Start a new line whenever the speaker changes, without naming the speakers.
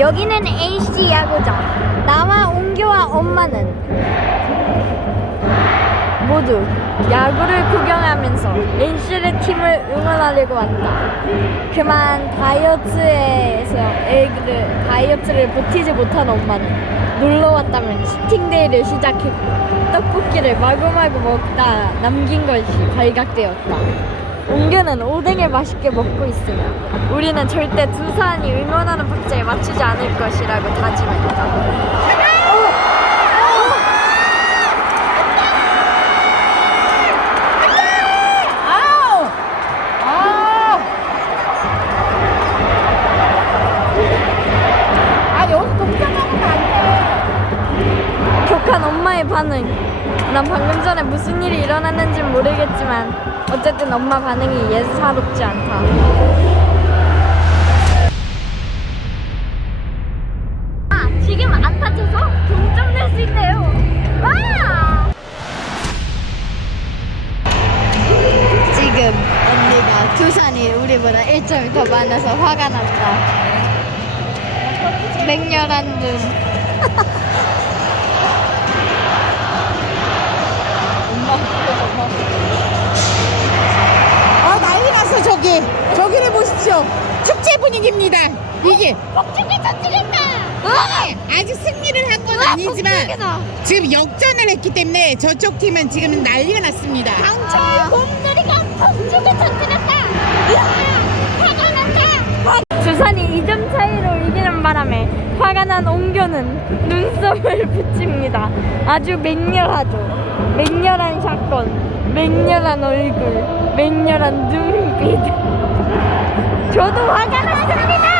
여기는 NC 야구장. 나와 옹교와 엄마는 모두 야구를 구경하면서 NC의 팀을 응원하려고 왔다. 그만 다이어트에서 애기를 다이어트를 버티지 못한 엄마는 놀러 왔다면 치팅데이를 시작했고 떡볶이를 마구마구 먹다 남긴 것이 발각되었다. 옹교는 오뎅을 맛있게 먹고 있으며 우리는 절대 두산이 응원하는 박자에 맞추지 않을 것이라고 다짐했다.
돼.
격한 엄마의 반응. 난 방금 전에 무슨 일이 일어났는지 모르겠지만 어쨌든 엄마 반응이 예사롭지 않다. 아, 지금 안 다쳐서 동점 낼 수 있대요. 와! 지금 언니가 두산이 우리보다 1점이 더 많아서 화가 났다. 맹렬한 눈.
보십시오. 축제 분위기입니다. 이게.
복죽이 터뜨렸다!
네, 아직 승리를 한건 아니지만
복죽이다!
지금 역전을 했기 때문에 저쪽 팀은 지금 난리가 났습니다.
강철 곰돌이가 복죽을 터뜨렸다! 화가 난다! 두산이 2점 차이로 이기는 바람에 화가 난 옹교는 눈썹을 붙입니다. 아주 맹렬하죠. 맹렬한 샷건, 맹렬한 얼굴, 맹렬한 눈빛. 저도 화가 났습니다!